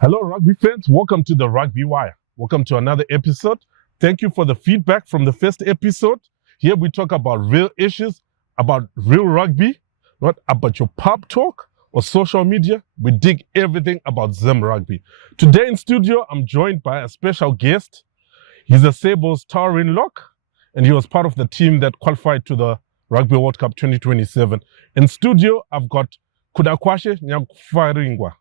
Hello, rugby fans. Welcome to the Rugby Wire. Welcome to another episode. Thank you for the feedback from the first episode. Here we talk about real issues, about real rugby, not about your pub talk or social media. We dig everything about Zim rugby. Today in studio, I'm joined by a special guest. He's a Sables towering lock, and he was part of the team that qualified to the Rugby World Cup 2027. In studio, I've got Kudakwashe Nyakufaringwa.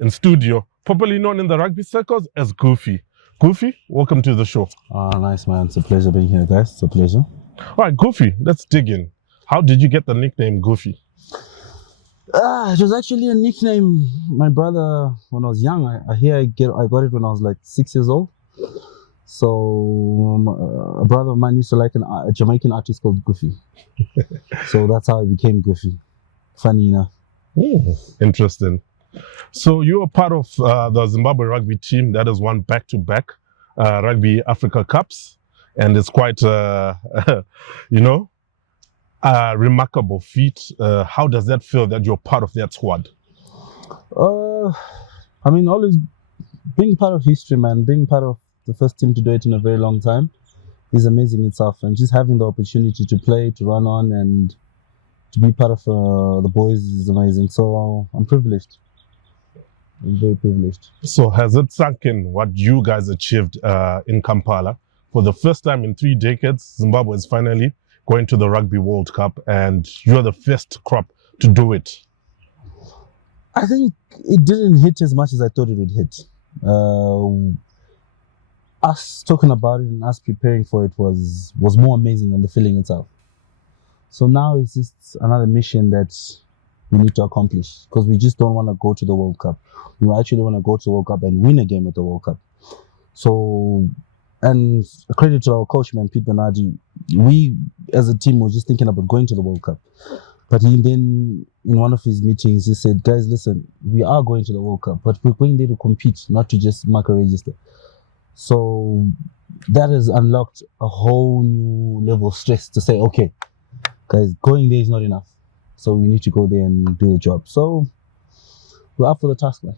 In studio, popularly known in the rugby circles as Goofy. Goofy, welcome to the show. Nice, man. It's a pleasure being here, guys. It's a pleasure. All right, Goofy, let's dig in. How did you get the nickname Goofy? It was actually a nickname. My brother, when I was young, I got it when I was like 6 years old. So a brother of mine used to like a Jamaican artist called Goofy. So that's how I became Goofy. Funny enough. Interesting. So you were part of the Zimbabwe rugby team that has won back-to-back Rugby Africa Cups, and it's quite, a remarkable feat. How does that feel that you're part of that squad? Always being part of history, man, being part of the first team to do it in a very long time is amazing itself, and just having the opportunity to play, to run on, and to be part of the boys is amazing. So I'm privileged. I'm very privileged. So has it sunk in what you guys achieved in Kampala? For the first time in 3 decades, Zimbabwe is finally going to the Rugby World Cup, and you're the first crop to do it. I think it didn't hit as much as I thought it would hit. Us talking about it and us preparing for it was more amazing than the feeling itself. So now it's just another mission that we need to accomplish, because we just don't want to go to the World Cup. We actually want to go to the World Cup and win a game at the World Cup. So, and credit to our coach, man, Pete Bernardi. We, as a team, were just thinking about going to the World Cup. But he then, in one of his meetings, he said, guys, listen, we are going to the World Cup, but we're going there to compete, not to just mark a register. So that has unlocked a whole new level of stress to say, okay, guys, going there is not enough. So we need to go there and do the job. So we're up for the task, man.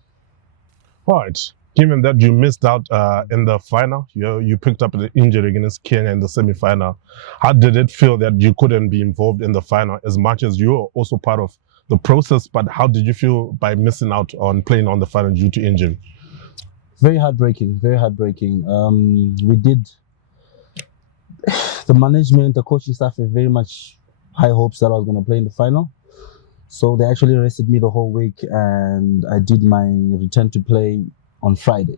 All right. Given that you missed out in the final, you picked up an injury against Kenya in the semi-final. How did it feel that you couldn't be involved in the final as much as you were also part of the process? But how did you feel by missing out on playing on the final due to injury? Very heartbreaking, very heartbreaking. We did, the management, the coaching staff had very much high hopes that I was going to play in the final. So they actually rested me the whole week, and I did my return to play on Friday.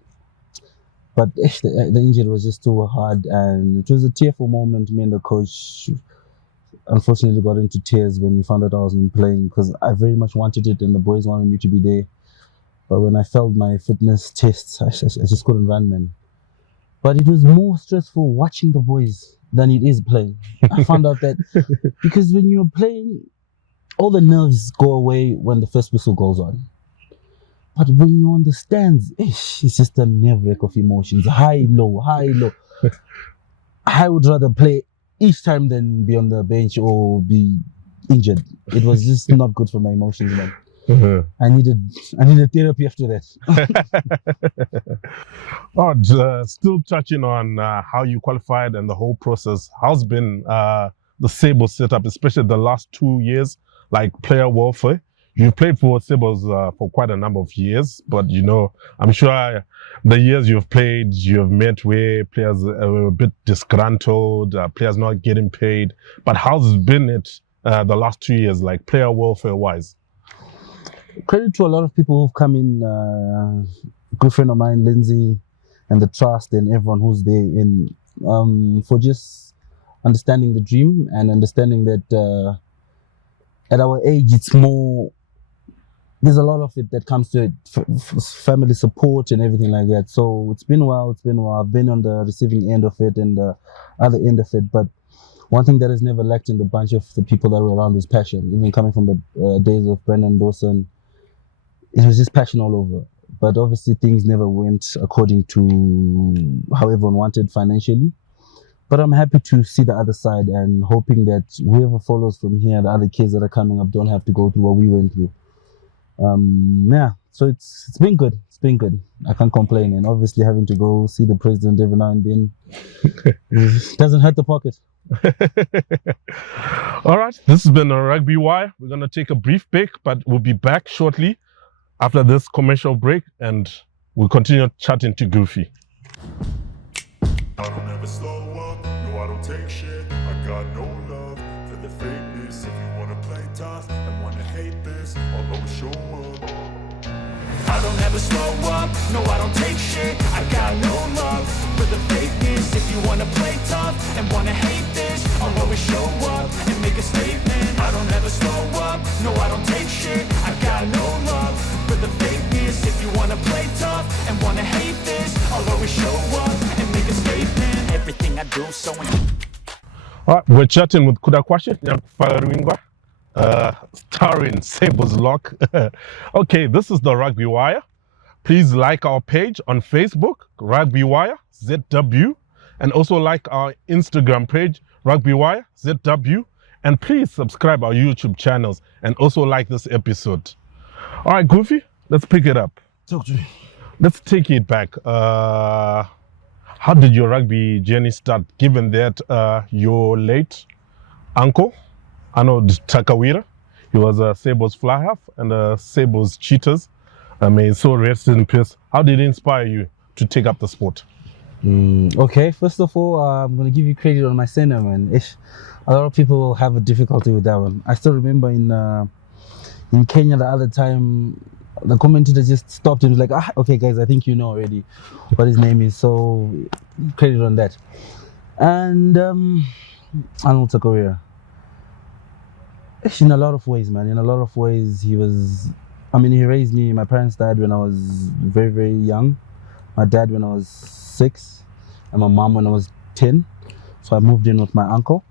But the injury was just too hard, and it was a tearful moment. Me and the coach unfortunately got into tears when he found out I wasn't playing, because I very much wanted it and the boys wanted me to be there. But when I failed my fitness tests, I just couldn't run, man. But it was more stressful watching the boys than it is playing. I found out that because when you're playing, all the nerves go away when the first whistle goes on. But when you're on the stands, it's just a nerve wreck of emotions. High, low, high, low. I would rather play each time than be on the bench or be injured. It was just not good for my emotions, man. I needed therapy after that. Still touching on how you qualified and the whole process. How's been the Sables setup, especially the last 2 years, like player welfare? You've played for Sables for quite a number of years, but I'm sure the years you've played, you've met where players are a bit disgruntled, players not getting paid. But how's been it the last 2 years, like player welfare wise? Credit to a lot of people who've come in, a good friend of mine, Lindsay, and the trust and everyone who's there in, for just understanding the dream and understanding that at our age, it's more, there's a lot of it that comes to it, family support and everything like that. So it's been a while. I've been on the receiving end of it and the other end of it, but one thing that has never lacked in the bunch of the people that were around was passion. Even coming from the days of Brendan Dawson, it was just passion all over. But obviously things never went according to how everyone wanted financially. But I'm happy to see the other side and hoping that whoever follows from here, the other kids that are coming up, don't have to go through what we went through. So it's been good. It's been good. I can't complain. And obviously having to go see the president every now and then doesn't hurt the pocket. All right, this has been a Rugby Wire. We're going to take a brief break, but we'll be back shortly after this commercial break, and we'll continue chatting to Goofy. I don't ever slow up, no I don't take shit. I got no love for the fakeness. If you wanna play tough and wanna hate this, I'll always show up. I don't ever slow up, no I don't take shit. I got no love for the fakeness. If you wanna play tough and wanna hate this, I'll always show up and make a statement. I don't ever slow up, no I don't take shit. I got no love for the fakeness. If you wanna play tough and wanna hate this, I'll always show up and make a statement. Everything I do so All right, we're chatting with Kudakwashe, Nyakufaringwa, starring Sables Lock. Okay, this is the Rugby Wire. Please like our page on Facebook, Rugby Wire ZW, and also like our Instagram page, Rugby Wire ZW, and please subscribe our YouTube channels and also like this episode. All right, Goofy, let's pick it up. Talk to me. Let's take it back. How did your rugby journey start, given that your late uncle, Arnold Takawira, he was a Sables fly half and a Sables cheaters. May so rest in peace. How did it inspire you to take up the sport? Okay, first of all, I'm going to give you credit on my center, man. A lot of people have a difficulty with that one. I still remember in Kenya the other time, the commentator just stopped and was like, okay guys, I think you know already what his name is, so credit on that. And Arnold Takawira, in a lot of ways, man, in a lot of ways, he raised me. My parents died when I was very, very young. My dad when I was 6 and my mom when I was 10. So I moved in with my uncle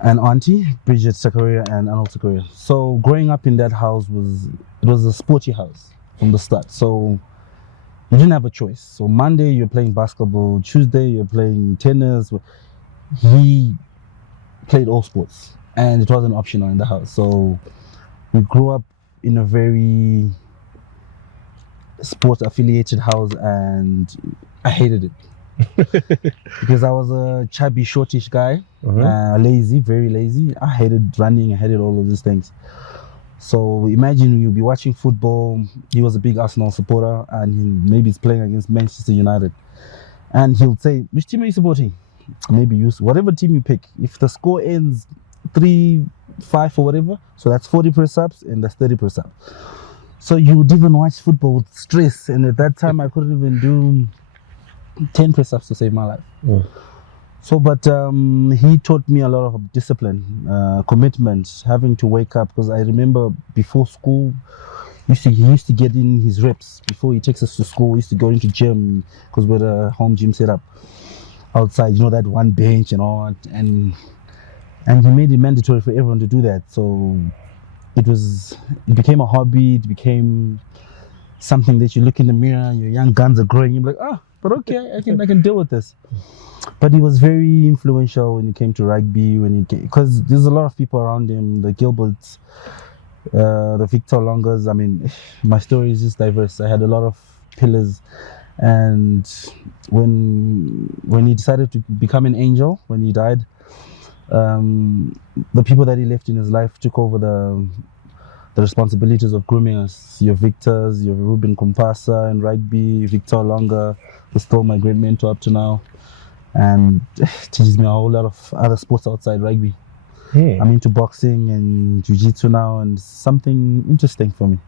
and auntie, Bridget Takawira and Arnold Takawira. So growing up in that house was a sporty house from the start. So you didn't have a choice. So Monday you're playing basketball, Tuesday you're playing tennis. He played all sports and it wasn't optional in the house. So we grew up in a very sport affiliated house and I hated it. Because I was a chubby, shortish guy, lazy, very lazy. I hated running, I hated all of these things. So imagine you'll be watching football. He was a big Arsenal supporter and maybe he's playing against Manchester United. And he'll say, which team are you supporting? Maybe whatever team you pick. If the score ends 3-5 or whatever, so that's 40 press-ups and that's 30 press-ups. So you would even watch football with stress. And at that time, I couldn't even do 10 press-ups to save my life. So, but he taught me a lot of discipline, commitment, having to wake up. Because I remember before school, he used to get in his reps. Before he takes us to school, he used to go into gym because we had a home gym set up outside, that one bench and all. And he made it mandatory for everyone to do that. So it became a hobby. It became something that you look in the mirror, your young guns are growing. You're like, but okay, I can deal with this. But he was very influential when it came to rugby. Because there's a lot of people around him, the Gilberts, the Victor Longas. I mean, my story is just diverse. I had a lot of pillars, and when he decided to become an angel, when he died, the people that he left in his life took over the responsibilities of grooming us. Your Victors, your Ruben Kompasa and rugby, Victor Longa, who's still my great mentor up to now, and teaches me a whole lot of other sports outside rugby. I'm into boxing and jiu-jitsu now, and something interesting for me,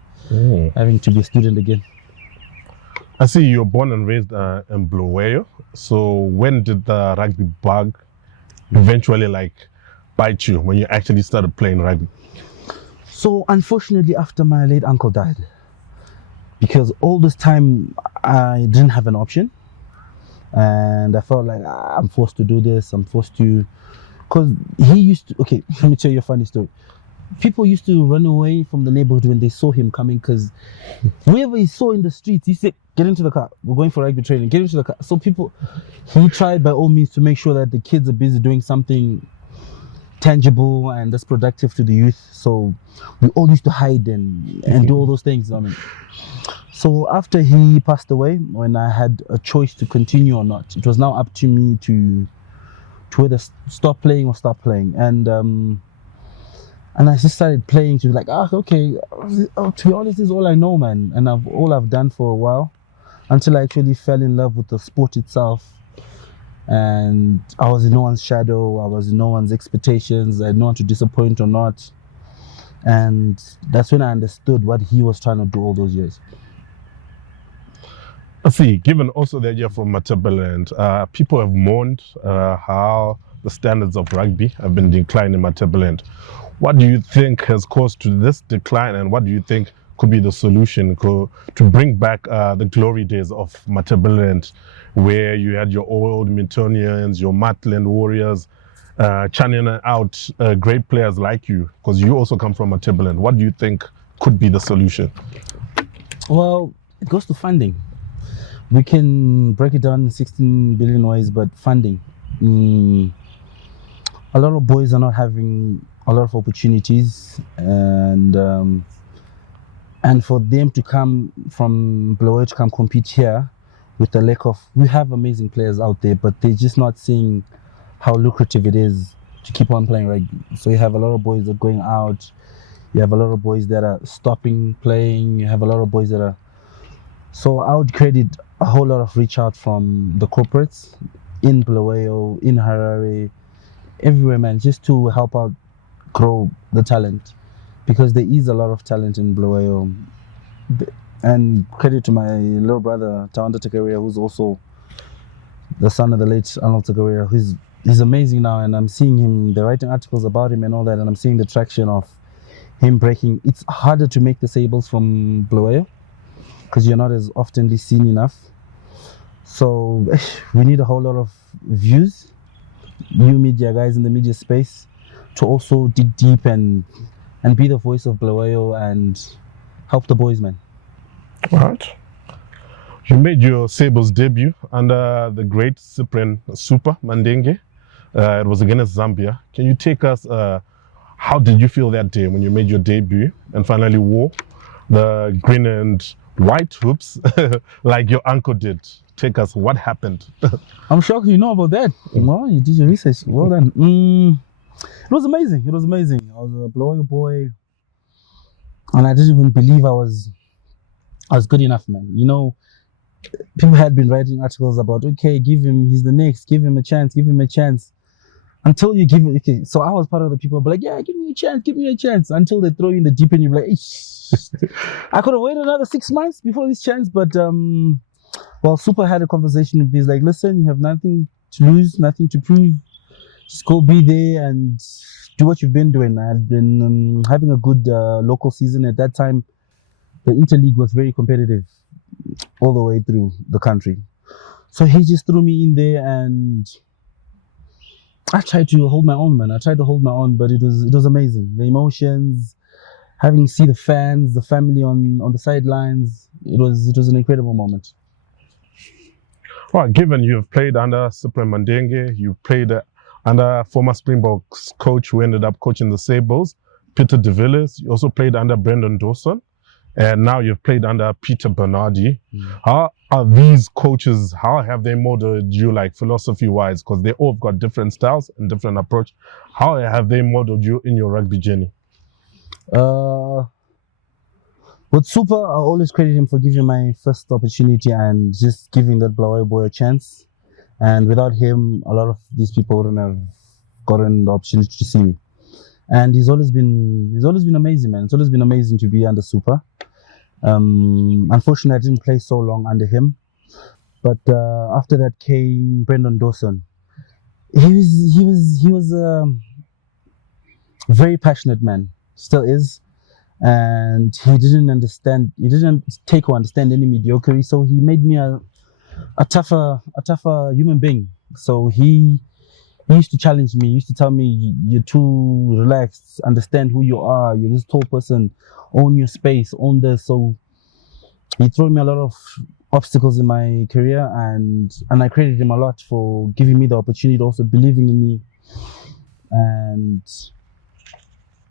having to be a student again. I see you're born and raised in Bulawayo. So when did the rugby bug eventually bite you when you actually started playing rugby? So unfortunately, after my late uncle died, because all this time I didn't have an option, and I felt like I'm forced to do this. I'm forced to, because he used to. Okay, let me tell you a funny story. People used to run away from the neighborhood when they saw him coming, because whoever he saw in the streets, he said, "Get into the car. We're going for rugby training. Get into the car." So he tried by all means to make sure that the kids are busy doing something tangible and that's productive to the youth. So we all used to hide and do all those things. I mean, so after he passed away, when I had a choice to continue or not, it was now up to me to whether stop playing or start playing. And I just started playing to be like, okay, to be honest, this is all I know, man. And all I've done for a while until I actually fell in love with the sport itself. And I was in no one's shadow, I was in no one's expectations, I had no one to disappoint or not. And that's when I understood what he was trying to do all those years. I see, given also that you're from Matabeleland, people have mourned how the standards of rugby have been declining in Matabeleland. What do you think has caused to this decline, and what do you think could be the solution to bring back the glory days of Matabeleland, where you had your old Miltonians, your Matland Warriors, churning out great players like you, because you also come from Matabeleland. What do you think could be the solution? Well, it goes to funding. We can break it down in 16 billion ways, but funding. A lot of boys are not having a lot of opportunities, and for them to come from Bulawayo to come compete here with the lack of, we have amazing players out there, but they're just not seeing how lucrative it is to keep on playing rugby. So you have a lot of boys that are going out, you have a lot of boys that are stopping playing, you have a lot of boys that are, so I would credit a whole lot of reach out from the corporates in Bulawayo, in Harare, everywhere, man, just to help out grow the talent, because there is a lot of talent in Bulawayo. And credit to my little brother Tawanda Takaria, who's also the son of the late Arnold Takaria. He's amazing now, and I'm seeing him, they're writing articles about him and all that, and I'm seeing the traction of him breaking. It's harder to make the Sables from Bulawayo because you're not as oftenly seen enough. So we need a whole lot of views, new media guys in the media space, to also dig deep and be the voice of Bulawayo and help the boys, man. All right. You made your Sables debut under the great Cyprian Super Mandenge. It was against Zambia. Can you take us, how did you feel that day when you made your debut and finally wore the green and white hoops like your uncle did? Take us, what happened? I'm shocked you know about that. Well, you did your research. Well done. It was amazing. It was amazing. I was a Bulawayo boy, and I didn't even believe I was good enough, man. You know, people had been writing articles about, okay, he's the next, give him a chance. Until you give it, okay. So I was part of the people, but like, yeah, give me a chance. Until they throw you in the deep end, you're like, I could have waited another 6 months before this chance, but well, Super had a conversation with me. He's like, listen, you have nothing to lose, nothing to prove. Just go be there and do what you've been doing. I had been having a good local season at that time. The Interleague was very competitive all the way through the country. So he just threw me in there, and I tried to hold my own, man. I tried to hold my own, but it was amazing. The emotions, having see the fans, the family on the sidelines, it was an incredible moment. Well, given you've played under Cyprian Mandenge, you've played under former Springboks coach who ended up coaching the Sables, Peter de Villiers. You also played under Brendan Dawson, and now you've played under Peter Bernardi. How are these coaches, how have they molded you, like philosophy-wise? Because they all got different styles and different approach. How have they molded you in your rugby journey? With Super, I always credit him for giving my first opportunity and just giving that Bulawayo boy a chance. And without him, a lot of these people wouldn't have gotten the opportunity to see me. And he's always been amazing, man. It's always been amazing to be under Super. Unfortunately, I didn't play so long under him. But after that came Brendan Dawson. He was a very passionate man, still is. And he didn't take or understand any mediocrity, so he made me a tougher human being. So he used to challenge me. He used to tell me, you're too relaxed, understand who you are, you're this tall person, own your space, own this. So he threw me a lot of obstacles in my career, and I credit him a lot for giving me the opportunity, also believing in me. And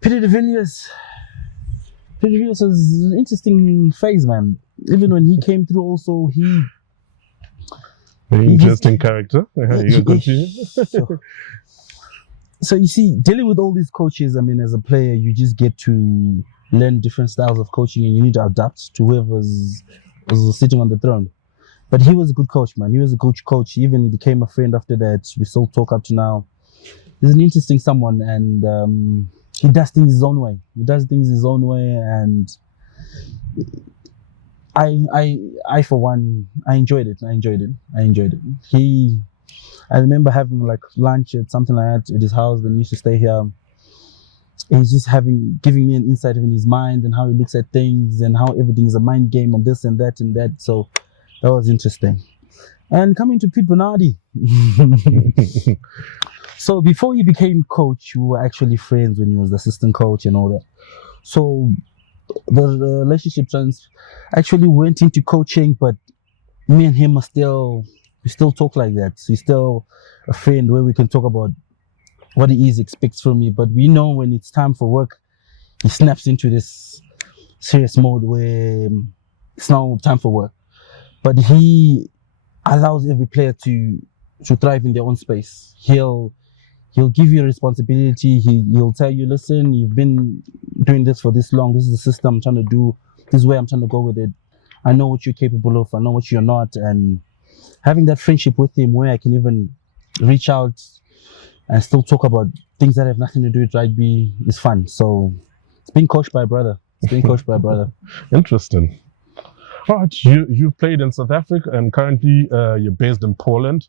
Peter de Villiers was an interesting phase, man. Even when he came through, also Very interesting character. You can continue. So you see, dealing with all these coaches, I mean, as a player, you just get to learn different styles of coaching, and you need to adapt to whoever's sitting on the throne. But he was a good coach, man. He was a good coach. He even became a friend after that. We still talk up to now. He's an interesting someone, and he does things his own way. And I for one, I enjoyed it. I remember having like lunch at something like that at his house when he used to stay here. He's just giving me an insight in his mind and how he looks at things and how everything is a mind game and this and that and that. So that was interesting. And coming to Pete Bernardi. So before he became coach, we were actually friends when he was the assistant coach and all that. So the relationship actually went into coaching, but me and him we still talk like that. So he's still a friend where we can talk about what he expects from me. But we know when it's time for work, he snaps into this serious mode where it's now time for work. But he allows every player to thrive in their own space. He'll give you a responsibility. He'll tell you, listen, you've been doing this for this long. This is the system I'm trying to do. This is where I'm trying to go with it. I know what you're capable of. I know what you're not. And having that friendship with him where I can even reach out and still talk about things that have nothing to do with rugby is fun. So it's being coached by a brother. Interesting. All right, you've played in South Africa and currently you're based in Poland.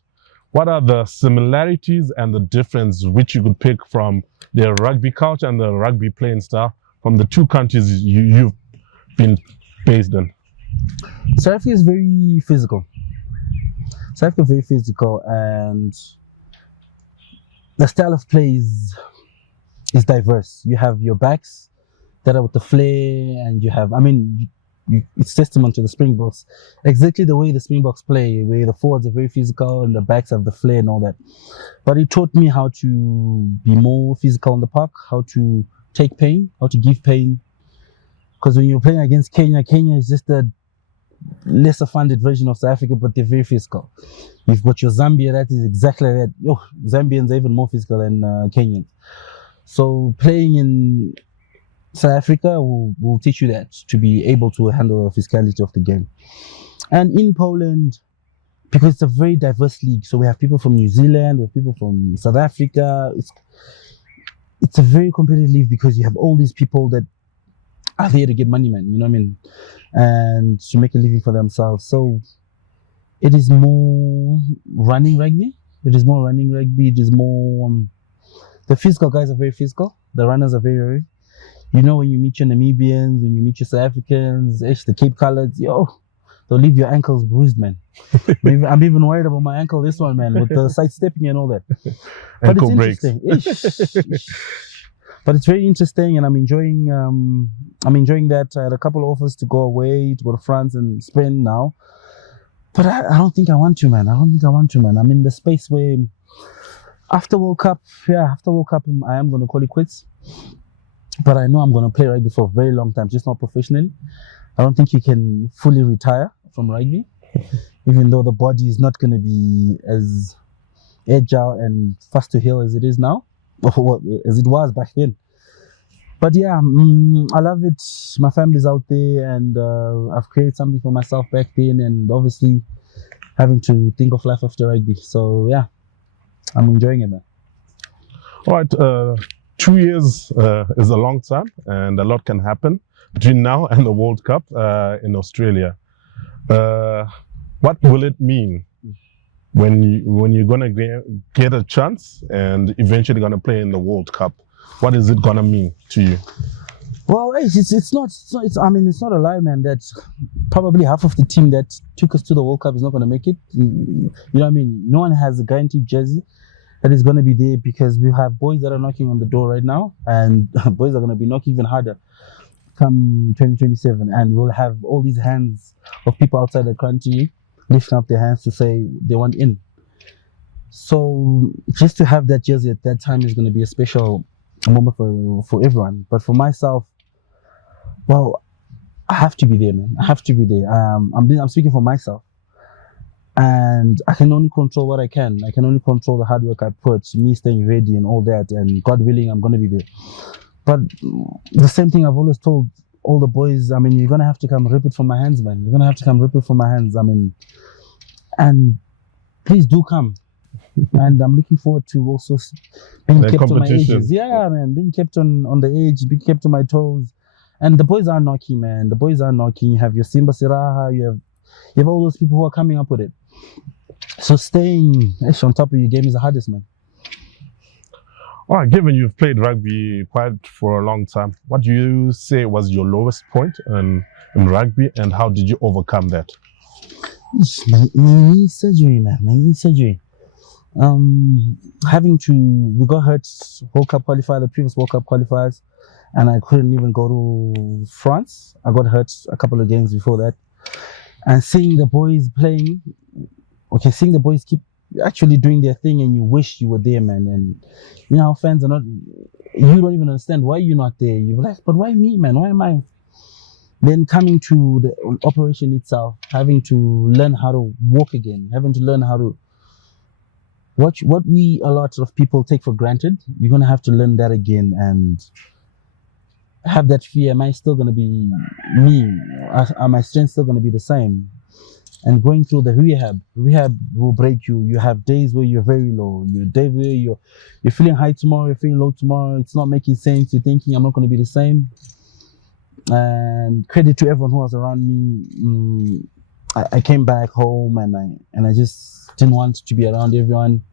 What are the similarities and the difference which you could pick from the rugby culture and the rugby playing style from the two countries you've been based in? South Africa is very physical. And the style of play is diverse. You have your backs that are with the flair, and you have, it's testament to the Springboks. Exactly the way the Springboks play, where the forwards are very physical and the backs have the flair and all that. But it taught me how to be more physical in the park, how to take pain, how to give pain. Because when you're playing against Kenya is just a lesser funded version of South Africa, but they're very physical. You've got your Zambia, that is exactly that. Zambians are even more physical than Kenyans. So playing in South Africa will teach you that, to be able to handle the physicality of the game. And in Poland, because it's a very diverse league, so we have people from New Zealand, we have people from South Africa. It's a very competitive league because you have all these people that are there to get money, man, you know what I mean? And to make a living for themselves. So it is more running rugby. It is more, the physical guys are very physical. The runners are very, you know, when you meet your Namibians, when you meet your South Africans, the Cape Coloureds, they'll leave your ankles bruised, man. I'm even worried about my ankle, this one, man, with the sidestepping and all that. But ankle it's interesting. But it's very interesting, and I'm enjoying that. I had a couple of offers to go away, to go to France and Spain now. But I don't think I want to, man. I'm in the space where after World Cup, I am going to call it quits. But I know I'm going to play rugby for a very long time, just not professionally. I don't think you can fully retire from rugby, even though the body is not going to be as agile and fast to heal as it is now, or as it was back then. But yeah, I love it. My family's out there, and I've created something for myself back then, and obviously having to think of life after rugby. So yeah, I'm enjoying it, man. All right. 2 years is a long time, and a lot can happen between now and the World Cup in Australia. What will it mean when you're gonna get a chance and eventually gonna play in the World Cup? What is it gonna mean to you? Well, it's not a lie, man. That probably half of the team that took us to the World Cup is not gonna make it. You know what I mean? No one has a guaranteed jersey that is going to be there, because we have boys that are knocking on the door right now, and boys are going to be knocking even harder come 2027, and we'll have all these hands of people outside the country lifting up their hands to say they want in. So just to have that jersey at that time is going to be a special moment for everyone. But for myself, well, I have to be there, man. I have to be there. I'm speaking for myself, and I can only control what I can. I can only control the hard work I put, me staying ready and all that. And God willing, I'm going to be there. But the same thing I've always told all the boys. I mean, you're going to have to come rip it from my hands, man. You're going to have to come rip it from my hands. I mean, and please do come. And I'm looking forward to also being kept on my edges. Yeah, man, being kept on the edge, being kept on my toes. And the boys are knocking, man. The boys are knocking. You have your Simba Siraha, you have all those people who are coming up with it. So staying on top of your game is the hardest, man. All right, given you've played rugby quite for a long time, what do you say was your lowest point in rugby, and how did you overcome that? My knee surgery, man. My knee surgery. We got hurt World Cup qualifier, the previous World Cup qualifiers, and I couldn't even go to France. I got hurt a couple of games before that. And seeing the boys playing, seeing the boys keep actually doing their thing, and you wish you were there, man. And you know how fans are not, you don't even understand why you're not there. You're like, but why me, man? Why am I? Then coming to the operation itself, having to learn how to walk again, having to learn how to what a lot of people take for granted. You're going to have to learn that again and have that fear. Am I still going to be me? Are my strengths still going to be the same? And going through the rehab will break you. You have days where you're very low. Your day where you're feeling high tomorrow, you're feeling low tomorrow. It's not making sense. You're thinking, I'm not going to be the same. And credit to everyone who was around me. I came back home and I just didn't want to be around everyone.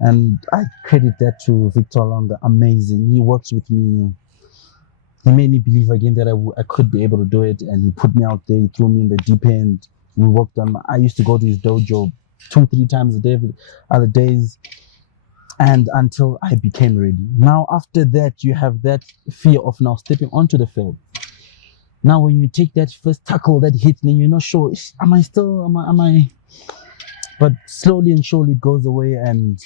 And I credit that to Victor Longa. Amazing. He works with me. He made me believe again that I could be able to do it. And he put me out there. He threw me in the deep end. We worked on. I used to go to his dojo 2-3 times a day, other days, and until I became ready. Now after that, you have that fear of now stepping onto the field. Now when you take that first tackle that hits, then you're not sure, am I? But slowly and surely it goes away, and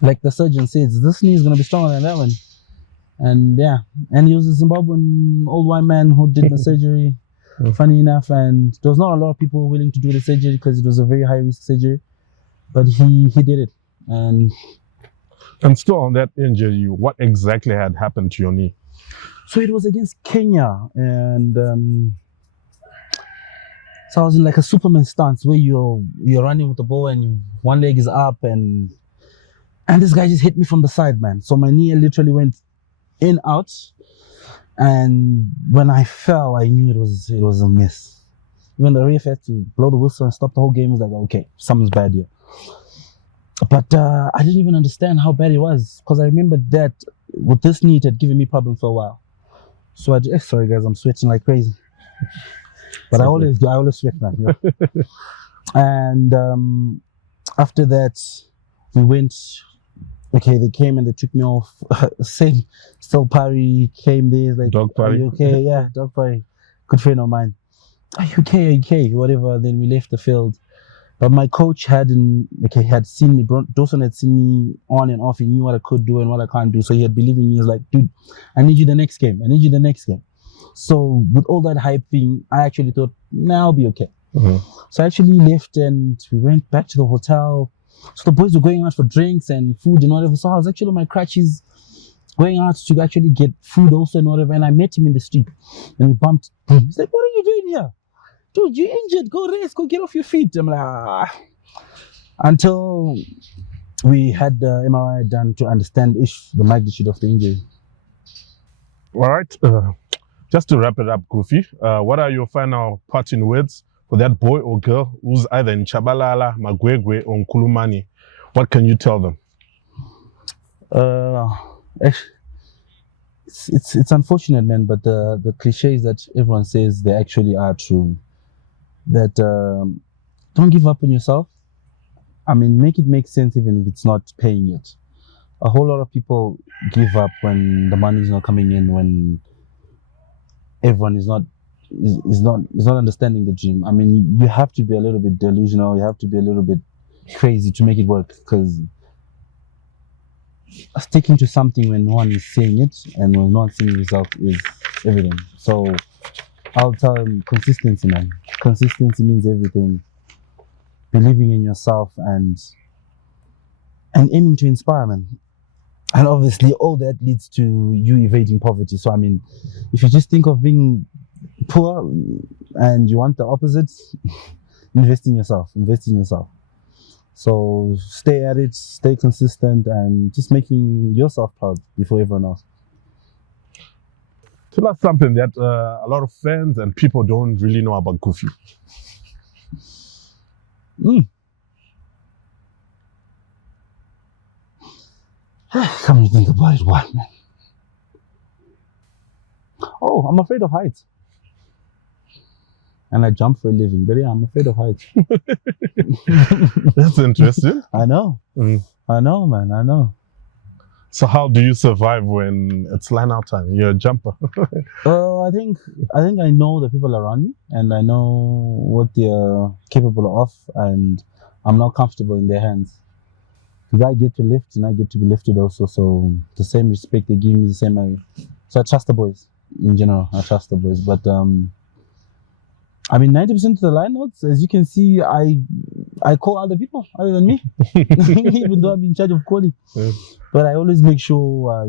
like the surgeon says, this knee is going to be stronger than that one. And yeah, and he was a Zimbabwean old white man who did the surgery, funny enough, and there was not a lot of people willing to do the surgery because it was a very high risk surgery, but he did it. And still on that injury, what exactly had happened to your knee? So it was against Kenya, and so I was in like a Superman stance where you're running with the ball and one leg is up, and this guy just hit me from the side, man. So my knee literally went in, out, and when I fell, I knew it was a miss. Even the ref had to blow the whistle and stop the whole game. It was like, okay, something's bad here. But I didn't even understand how bad it was, because I remember that with this knee, it had given me problems for a while. So sorry guys, I'm sweating like crazy. But I always sweat, man. Yeah. And after that, we went. Okay, they came and they took me off. Same, still Parry came there. Like, Dog Parry. Are you okay? Yeah, Dog Parry, good friend of mine. Are you okay? Are you okay? Whatever. Then we left the field. But my coach had seen me. Dawson had seen me on and off. He knew what I could do and what I can't do. So he had believed in me. He was like, dude, I need you the next game. I need you the next game. So with all that hype thing, I actually thought, nah, I'll be okay. Mm-hmm. So I actually left and we went back to the hotel. So the boys were going out for drinks and food and whatever. So I was actually on my crutches going out to actually get food also and whatever. And I met him in the street and we bumped. He's like, what are you doing here? Dude, you're injured. Go rest. Go get off your feet. I'm like, Until we had the MRI done to understand the magnitude of the injury. All right. Just to wrap it up, Kofi, what are your final parting words for that boy or girl who's either in Chabalala, Magwegwe, or Nkulumani? What can you tell them? It's unfortunate, man, but the cliches that everyone says, they actually are true. That don't give up on yourself. I mean, make it make sense even if it's not paying yet. A whole lot of people give up when the money is not coming in, when everyone is not understanding the dream. I mean, you have to be a little bit delusional. You have to be a little bit crazy to make it work, because sticking to something when no one is saying it and when no one's seeing the result is everything. So I'll tell him consistency, man. Consistency means everything. Believing in yourself and aiming to inspire, man. And obviously all that leads to you evading poverty. So I mean, if you just think of being poor and you want the opposite, invest in yourself. So stay at it, stay consistent, and just making yourself proud before everyone else. Tell us something that a lot of fans and people don't really know about Goofy. Come to think about it, what, man? Oh, I'm afraid of heights. And I jump for a living, but yeah, I'm afraid of heights. That's interesting. I know. I know, man, I know. So how do you survive when it's line-out time? You're a jumper. I think I know the people around me, and I know what they're capable of, and I'm not comfortable in their hands. Because I get to lift, and I get to be lifted also. So the same respect they give me, the same. So I trust the boys in general. I trust the boys, but I mean, 90% of the lineouts, as you can see, I call other people other than me, even though I'm in charge of calling. Yeah. But I always make sure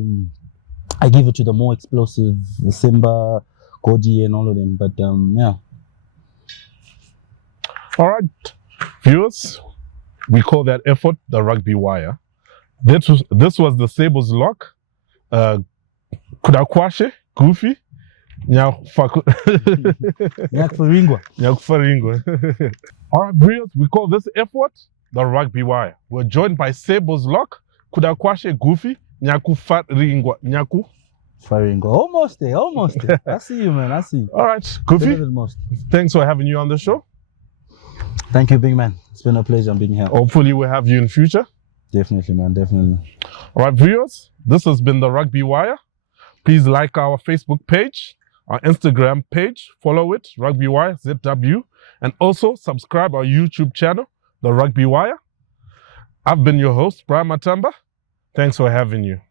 I give it to the more explosive Simba, Godi, and all of them. But yeah. All right, viewers, we call that effort the rugby wire. This was the Sables lock. Kudakwashe, Goofy, Nyakufaringwa. All right, viewers, we call this effort the rugby wire. We're joined by Sables lock, Kudakwashe, Goofy, Nyakufaringwa. Almost there. I see you, man. I see you. All right, Goofy, thanks for having you on the show. Thank you, big man. It's been a pleasure being here. Hopefully we'll have you in future. Definitely, man. Definitely. All right, viewers, this has been the Rugby Wire. Please like our Facebook page, our Instagram page, follow it, Rugby Wire, ZW, and also subscribe our YouTube channel, The Rugby Wire. I've been your host, Brian Matamba. Thanks for having you.